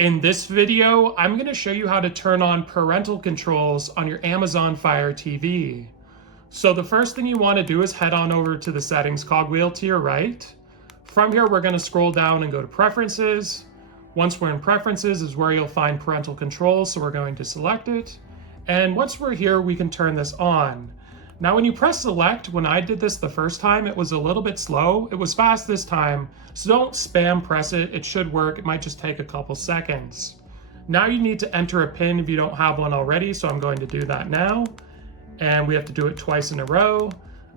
In this video, I'm going to show you how to turn on parental controls on your Amazon Fire TV. So the first thing you want to do is head on over to the settings cogwheel to your right. From here, we're going to scroll down and go to preferences. Once we're in preferences is where you'll find parental controls, so we're going to select it. And once we're here, we can turn this on. Now, when you press select, when I did this the first time, it was a little bit slow. It was fast this time, so don't spam press it. It should work. It might just take a couple seconds. Now you need to enter a PIN if you don't have one already, so I'm going to do that now. And we have to do it twice in a row.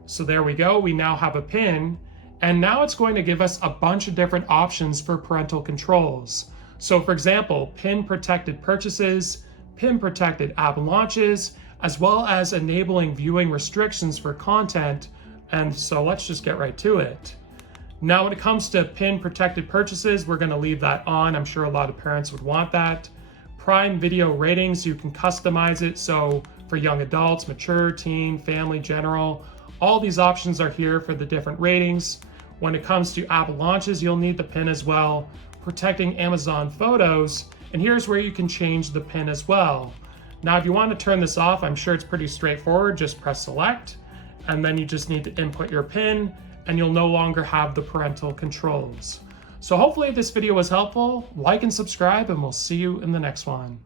So there we go. We now have a PIN. And now it's going to give us a bunch of different options for parental controls. So for example, PIN protected purchases, PIN protected app launches, as well as enabling viewing restrictions for content. And so let's just get right to it. Now, when it comes to PIN protected purchases, we're gonna leave that on. I'm sure a lot of parents would want that. Prime video ratings, you can customize it. So for young adults, mature, teen, family, general, all these options are here for the different ratings. When it comes to app launches, you'll need the PIN as well. Protecting Amazon photos, and here's where you can change the PIN as well. Now, if you want to turn this off, I'm sure it's pretty straightforward. Just press select, and then you just need to input your PIN, and you'll no longer have the parental controls. So hopefully this video was helpful. Like and subscribe, and we'll see you in the next one.